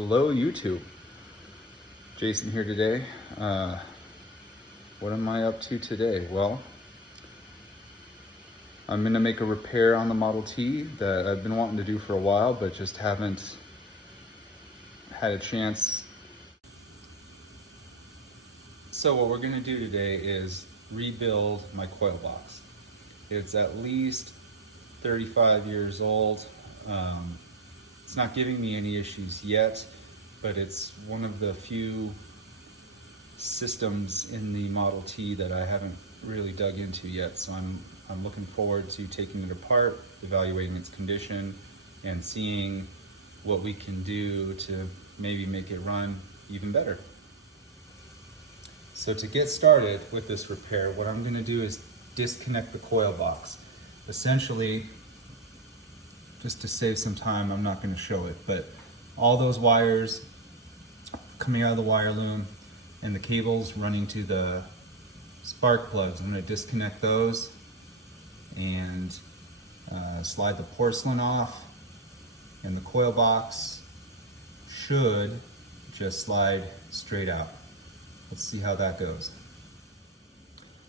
Hello YouTube, Jason here today. What am I up to today? Well, I'm gonna make a repair on the Model T that I've been wanting to do for a while, but just haven't had a chance. So what we're gonna do today is rebuild my coil box. It's at least 35 years old. It's not giving me any issues yet, but it's one of the few systems in the Model T that I haven't really dug into yet. So I'm looking forward to taking it apart, evaluating its condition, and seeing what we can do to maybe make it run even better. So to get started with this repair, what I'm gonna do is disconnect the coil box. Essentially, just to save some time, I'm not going to show it, but all those wires coming out of the wire loom and the cables running to the spark plugs, I'm going to disconnect those and slide the porcelain off, and the coil box should just slide straight out. Let's see how that goes.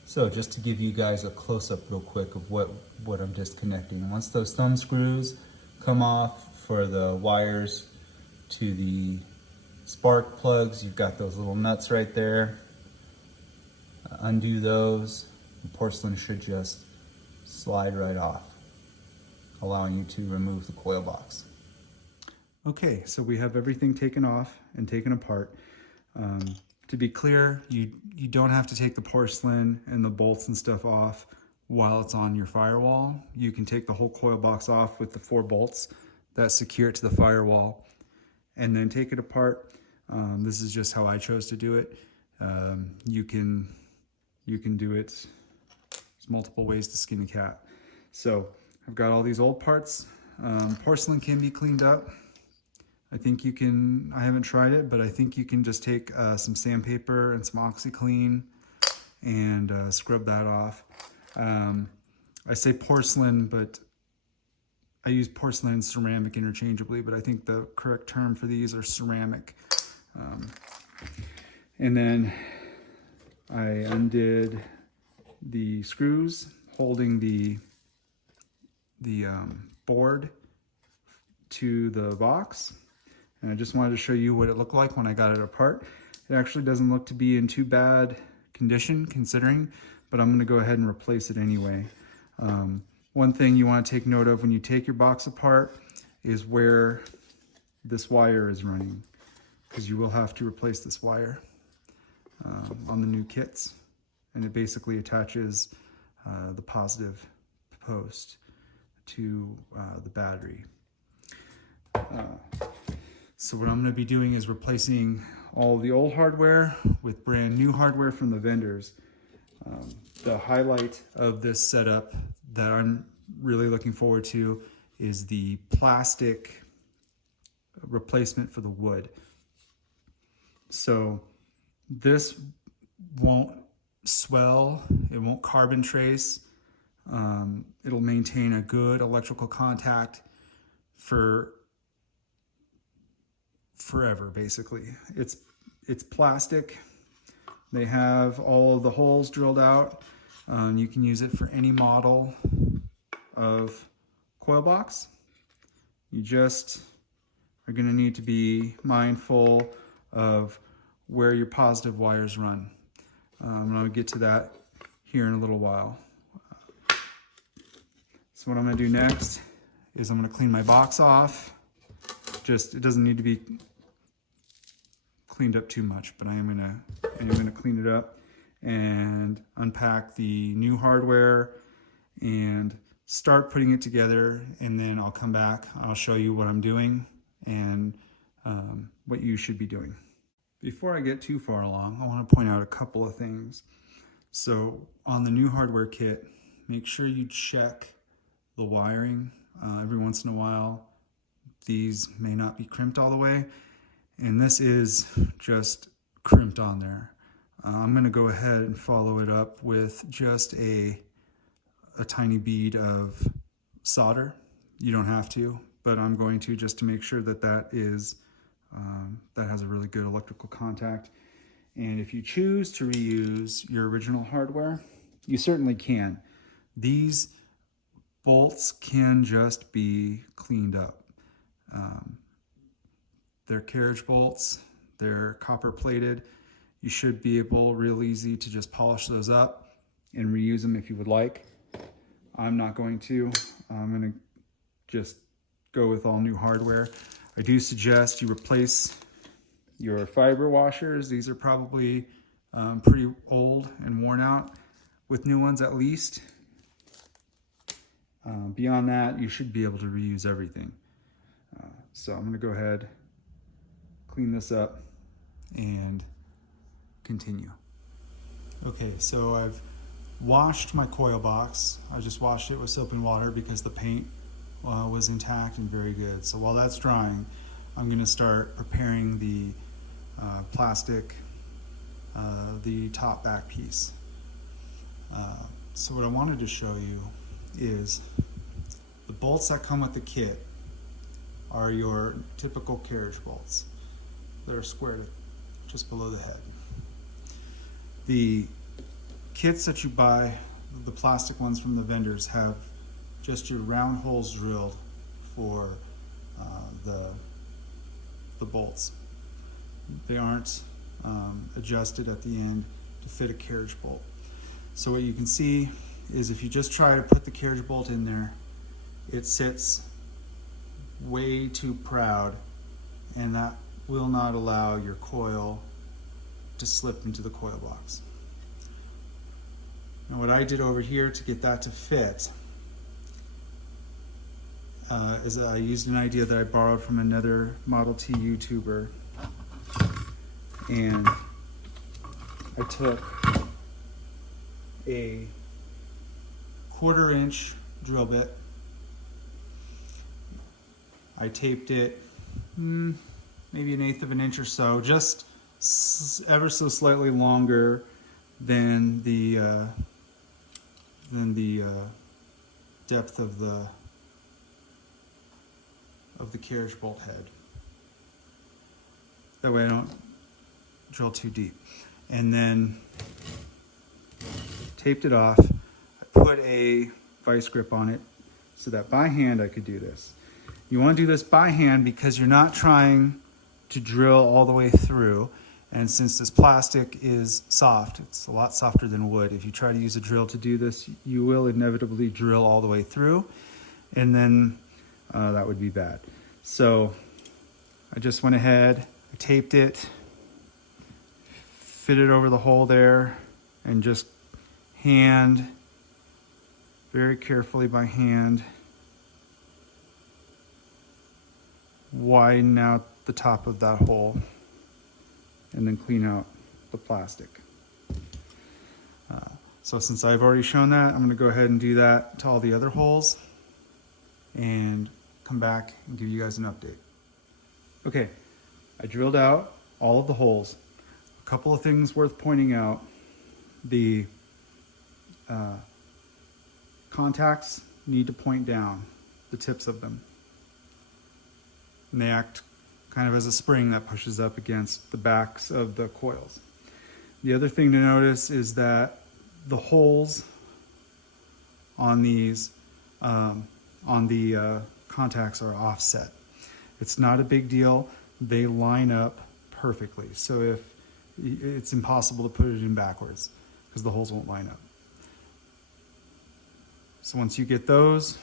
So just to give you guys a close-up real quick of what I'm disconnecting. Once those thumb screws come off for the wires to the spark plugs, you've got those little nuts right there. Undo those. The porcelain should just slide right off, allowing you to remove the coil box. Okay, so we have everything taken off and taken apart. To be clear, you don't have to take the porcelain and the bolts and stuff off while it's on your firewall. You can take the whole coil box off with the 4 bolts that secure it to the firewall and then take it apart. This is just how I chose to do it. You can do it. There's multiple ways to skin a cat. So I've got all these old parts. Porcelain can be cleaned up. I think you can, I haven't tried it, but I think you can just take some sandpaper and some OxyClean and scrub that off. I say porcelain, but I use porcelain and ceramic interchangeably, but I think the correct term for these are ceramic. And then I undid the screws holding the board to the box. And I just wanted to show you what it looked like when I got it apart. It actually doesn't look to be in too bad condition considering, but I'm going to go ahead and replace it anyway. One thing you want to take note of when you take your box apart is where this wire is running, because you will have to replace this wire on the new kits. And it basically attaches the positive post to the battery. So what I'm going to be doing is replacing all the old hardware with brand new hardware from the vendors. The highlight of this setup that I'm really looking forward to is the plastic replacement for the wood. So this won't swell, it won't carbon trace. It'll maintain a good electrical contact for forever, basically. It's plastic. They have all of the holes drilled out. You can use it for any model of coil box. You just are going to need to be mindful of where your positive wires run. And I'll get to that here in a little while. So what I'm going to do next is I'm going to clean my box off. It doesn't need to be cleaned up too much, but I am gonna clean it up and unpack the new hardware and start putting it together, and then I'll come back, I'll show you what I'm doing and what you should be doing. Before I get too far along, I want to point out a couple of things. So on the new hardware kit, make sure you check the wiring every once in a while. These may not be crimped all the way, and this is just crimped on there. I'm going to go ahead and follow it up with just a tiny bead of solder. You don't have to, but I'm going to, just to make sure that that is that has a really good electrical contact. And if you choose to reuse your original hardware, you certainly can. These bolts can just be cleaned up. They're carriage bolts, they're copper plated. You should be able real easy to just polish those up and reuse them if you would like. I'm not going to. I'm going to just go with all new hardware. I do suggest you replace your fiber washers. These are probably pretty old and worn out, with new ones at least. Beyond that, you should be able to reuse everything. So I'm going to go ahead, clean this up, and continue. Okay, so I've washed my coil box. I just washed it with soap and water because the paint was intact and very good. So while that's drying, I'm going to start preparing the plastic, the top back piece. So what I wanted to show you is the bolts that come with the kit are your typical carriage bolts that are squared just below the head. The kits that you buy, the plastic ones from the vendors, have just your round holes drilled for the bolts. They aren't adjusted at the end to fit a carriage bolt. So what you can see is if you just try to put the carriage bolt in there, it sits way too proud, and that will not allow your coil to slip into the coil box. Now what I did over here to get that to fit is I used an idea that I borrowed from another Model T YouTuber, and I took a 1/4 inch drill bit. I taped it maybe 1/8 of an inch or so, just ever so slightly longer than the depth of the carriage bolt head. That way I don't drill too deep. And then taped it off. I put a vice grip on it so that by hand I could do this. You want to do this by hand because you're not trying to drill all the way through. And since this plastic is soft, it's a lot softer than wood. If you try to use a drill to do this, you will inevitably drill all the way through, and then that would be bad. So I just went ahead, I taped it, fit it over the hole there, and just very carefully by hand, widen out the top of that hole, and then clean out the plastic. So since I've already shown that, I'm going to go ahead and do that to all the other holes and come back and give you guys an update. Okay, I drilled out all of the holes. A couple of things worth pointing out. The contacts need to point down, the tips of them. And they act kind of as a spring that pushes up against the backs of the coils. The other thing to notice is that the holes on these, on the contacts are offset. It's not a big deal. They line up perfectly. So if it's impossible to put it in backwards because the holes won't line up. So once you get those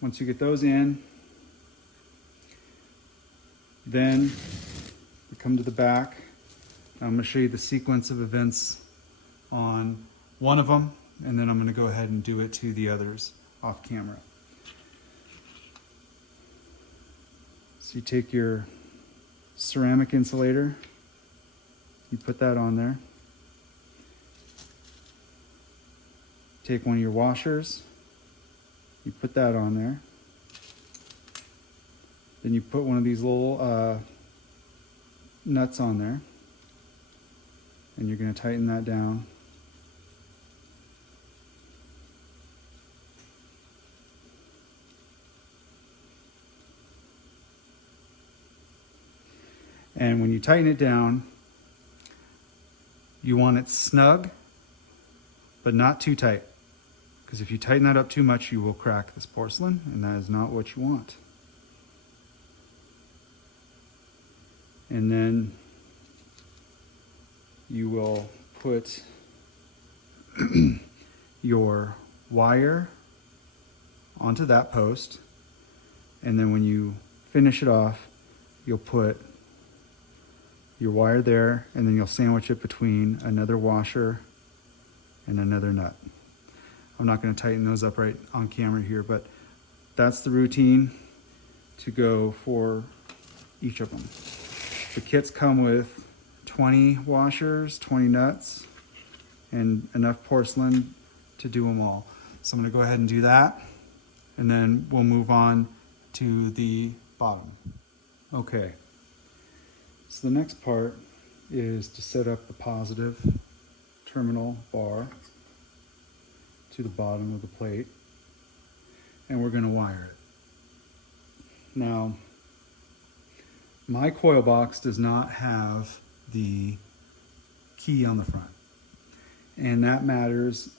in, then we come to the back. I'm going to show you the sequence of events on one of them, and then I'm going to go ahead and do it to the others off camera. So you take your ceramic insulator, you put that on there. Take one of your washers, you put that on there. Then you put one of these little nuts on there, and you're going to tighten that down. And when you tighten it down, you want it snug, but not too tight. Because if you tighten that up too much, you will crack this porcelain, and that is not what you want. And then you will put your wire onto that post, and then when you finish it off, you'll put your wire there, and then you'll sandwich it between another washer and another nut. I'm not going to tighten those up right on camera here, but that's the routine to go for each of them. The kits come with 20 washers, 20 nuts, and enough porcelain to do them all. So I'm going to go ahead and do that, and then we'll move on to the bottom. Okay, so the next part is to set up the positive terminal bar to the bottom of the plate, and we're going to wire it. Now, my coil box does not have the key on the front, and that matters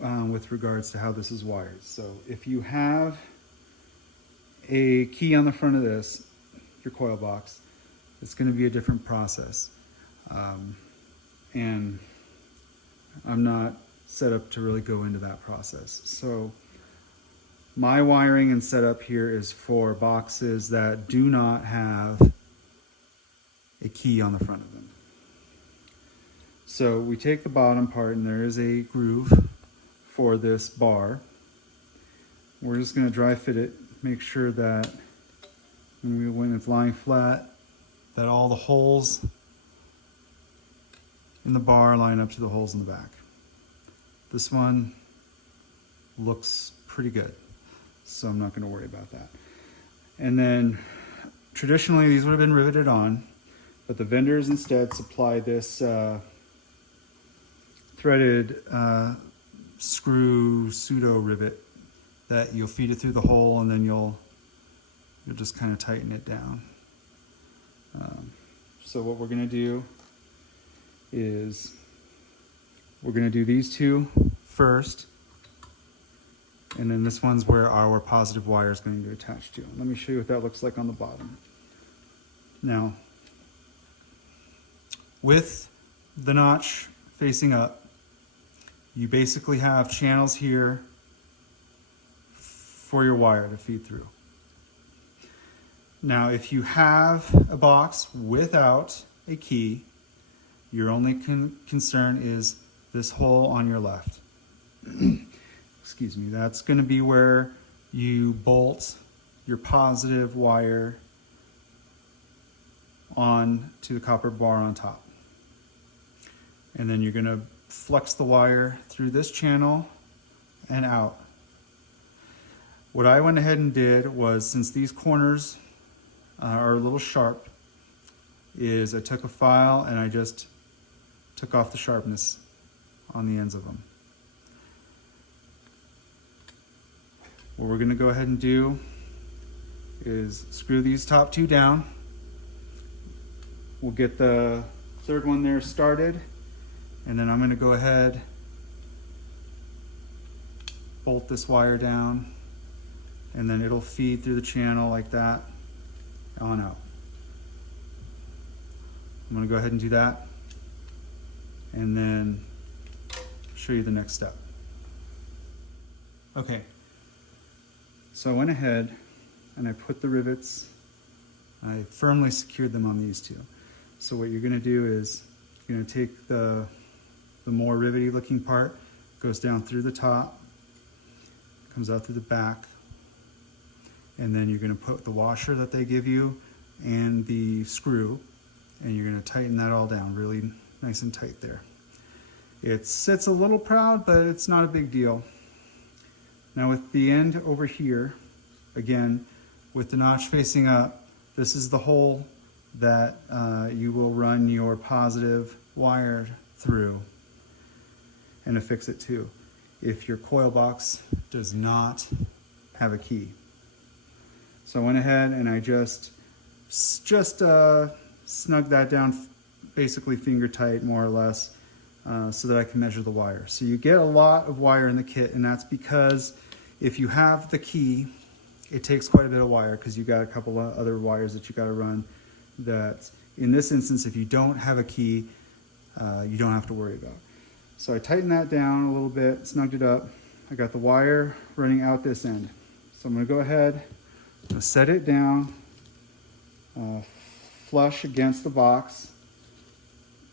with regards to how this is wired. So if you have a key on the front of this, your coil box, it's going to be a different process. And I'm not set up to really go into that process. So my wiring and setup here is for boxes that do not have a key on the front of them. So we take the bottom part, and there is a groove for this bar. We're just going to dry fit it, make sure that when it's lying flat, that all the holes in the bar line up to the holes in the back. This one looks pretty good, so I'm not going to worry about that. And then traditionally these would have been riveted on, but the vendors instead supply this threaded screw pseudo rivet that you'll feed it through the hole, and then you'll just kind of tighten it down. So what we're going to do is we're going to do these two first, and then this one's where our positive wire is going to attach to. Let me show you what that looks like on the bottom. Now, with the notch facing up, you basically have channels here for your wire to feed through. Now, if you have a box without a key, your only concern is this hole on your left. Excuse me, that's going to be where you bolt your positive wire on to the copper bar on top. And then you're going to flex the wire through this channel and out. What I went ahead and did was, since these corners are a little sharp, is I took a file and I just took off the sharpness on the ends of them. What we're going to go ahead and do is screw these top two down. We'll get the third one there started, and then I'm going to go ahead, bolt this wire down, and then it'll feed through the channel like that on out. I'm going to go ahead and do that, and then show you the next step. Okay, so I went ahead and I put the rivets, I firmly secured them on these two. So what you're going to do is you're going to take the more rivety looking part, goes down through the top, comes out through the back, and then you're going to put the washer that they give you and the screw, and you're going to tighten that all down really nice and tight there. It sits a little proud, but it's not a big deal. Now with the end over here, again, with the notch facing up, this is the hole that you will run your positive wire through and affix it to if your coil box does not have a key. So I went ahead and I just snug that down basically finger tight, more or less, so that I can measure the wire. So you get a lot of wire in the kit, and that's because if you have the key, it takes quite a bit of wire because you got a couple of other wires that you got to run. That in this instance, if you don't have a key, you don't have to worry about. So I tightened that down a little bit, snugged it up. I got the wire running out this end. So I'm going to go ahead, I'm going to set it down flush against the box,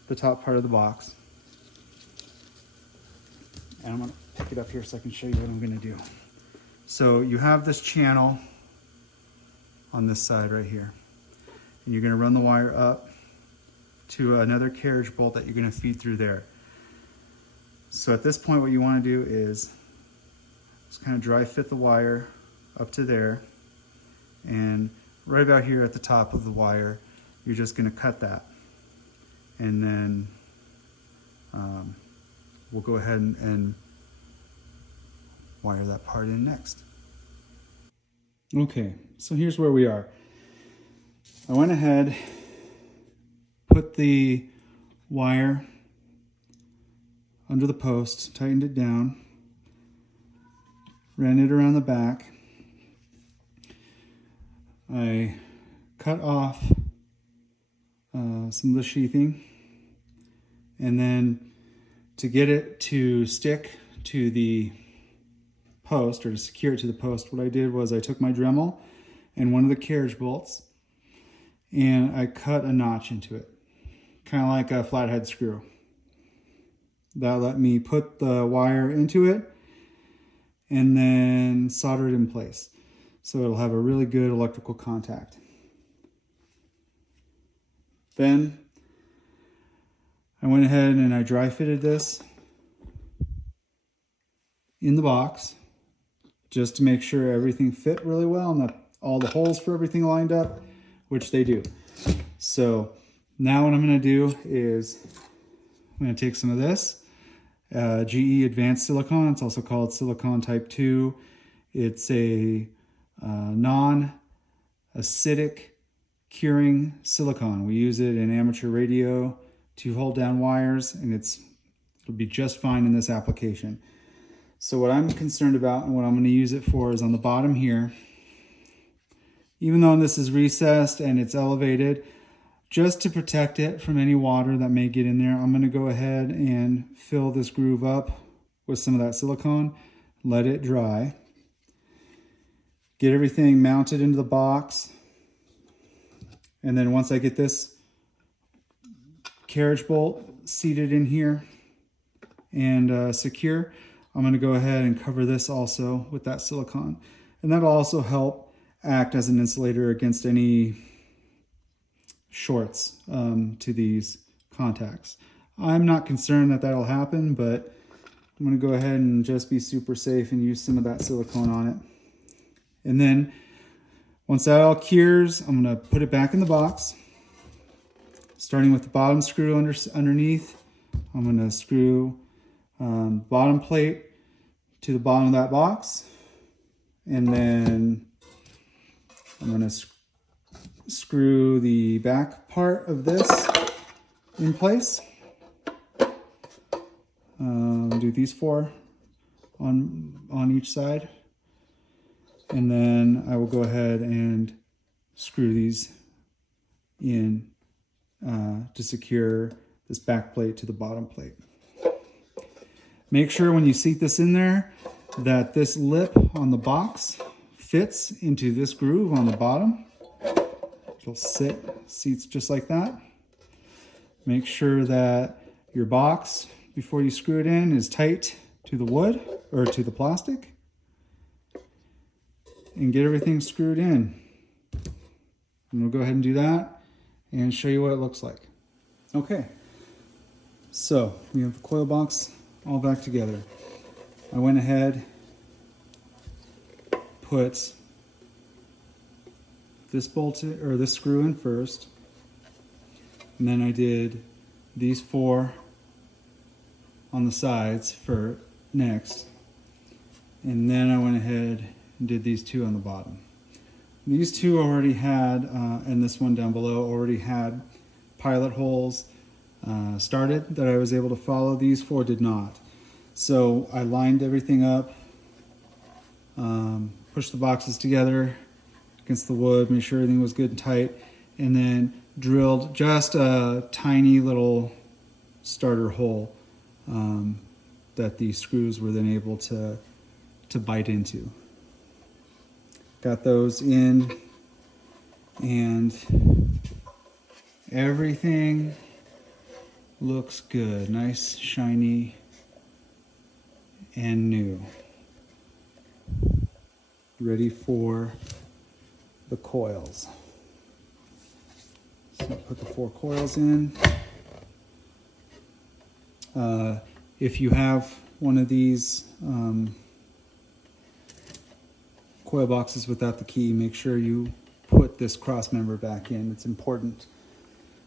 the top part of the box. And I'm going to pick it up here so I can show you what I'm going to do. So you have this channel on this side right here. And you're going to run the wire up to another carriage bolt that you're going to feed through there. So at this point, what you want to do is just kind of dry fit the wire up to there. And right about here at the top of the wire, you're just going to cut that. And then we'll go ahead and wire that part in next. Okay, so here's where we are. I went ahead, put the wire under the post, tightened it down, ran it around the back. I cut off some of the sheathing, and then to get it to stick to the post, or to secure it to the post, what I did was I took my Dremel and one of the carriage bolts and I cut a notch into it, kind of like a flathead screw. That let me put the wire into it and then solder it in place, so it'll have a really good electrical contact. Then I went ahead and I dry fitted this in the box just to make sure everything fit really well and that all the holes for everything lined up, which they do. So now what I'm going to do is I'm going to take some of this GE Advanced Silicone. It's also called Silicone Type 2. It's a non-acidic curing silicone. We use it in amateur radio to hold down wires, and it'll be just fine in this application. So what I'm concerned about and what I'm going to use it for is on the bottom here. Even though this is recessed and it's elevated, just to protect it from any water that may get in there, I'm going to go ahead and fill this groove up with some of that silicone, let it dry, get everything mounted into the box, and then once I get this carriage bolt seated in here and secure, I'm going to go ahead and cover this also with that silicone. And that'll also help act as an insulator against any shorts to these contacts. I'm not concerned that that'll happen, but I'm going to go ahead and just be super safe and use some of that silicone on it. And then once that all cures, I'm going to put it back in the box, starting with the bottom screw underneath. I'm going to screw bottom plate to the bottom of that box, and then I'm going to screw the back part of this in place. Do these 4 on each side, and then I will go ahead and screw these in to secure this back plate to the bottom plate. Make sure when you seat this in there that this lip on the box fits into this groove on the bottom. It'll seats just like that. Make sure that your box, before you screw it in, is tight to the wood or to the plastic. And get everything screwed in. And we'll go ahead and do that and show you what it looks like. Okay, so we have the coil box all back together. I went ahead, put this bolt or this screw in first, and then I did these 4 on the sides for next, and then I went ahead and did these 2 on the bottom. These 2 already had, and this one down below already had pilot holes started that I was able to follow. These 4 did not. So I lined everything up, pushed the boxes together against the wood, made sure everything was good and tight, and then drilled just a tiny little starter hole that the screws were then able to bite into. Got those in, and everything looks good. Nice, shiny, and new. Ready for the coils. So put the 4 coils in. If you have one of these coil boxes without the key, make sure you put this cross member back in. It's important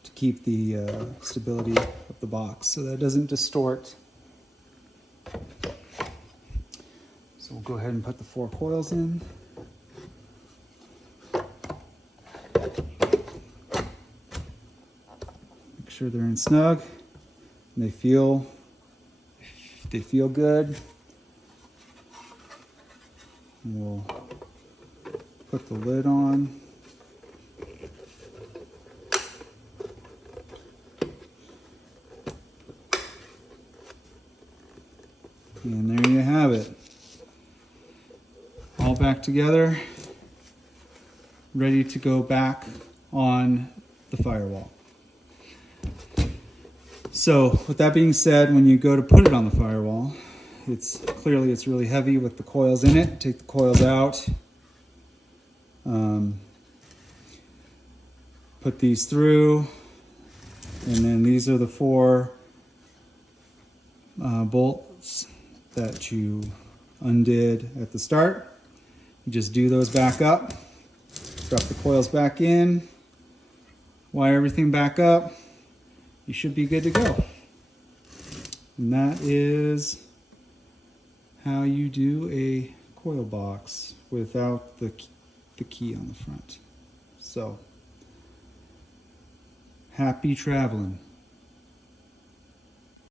to keep the stability of the box so that it doesn't distort. So we'll go ahead and put the 4 coils in. Make sure they're in snug and they feel good. And we'll put the lid on. And there you have it. All back together, ready to go back on the firewall. So with that being said, when you go to put it on the firewall, it's really heavy with the coils in it. Take the coils out. Put these through, and then these are the 4 bolts that you undid at the start. You just do those back up, drop the coils back in, wire everything back up. You should be good to go. And that is how you do a coil box without the key on the front. So, happy traveling.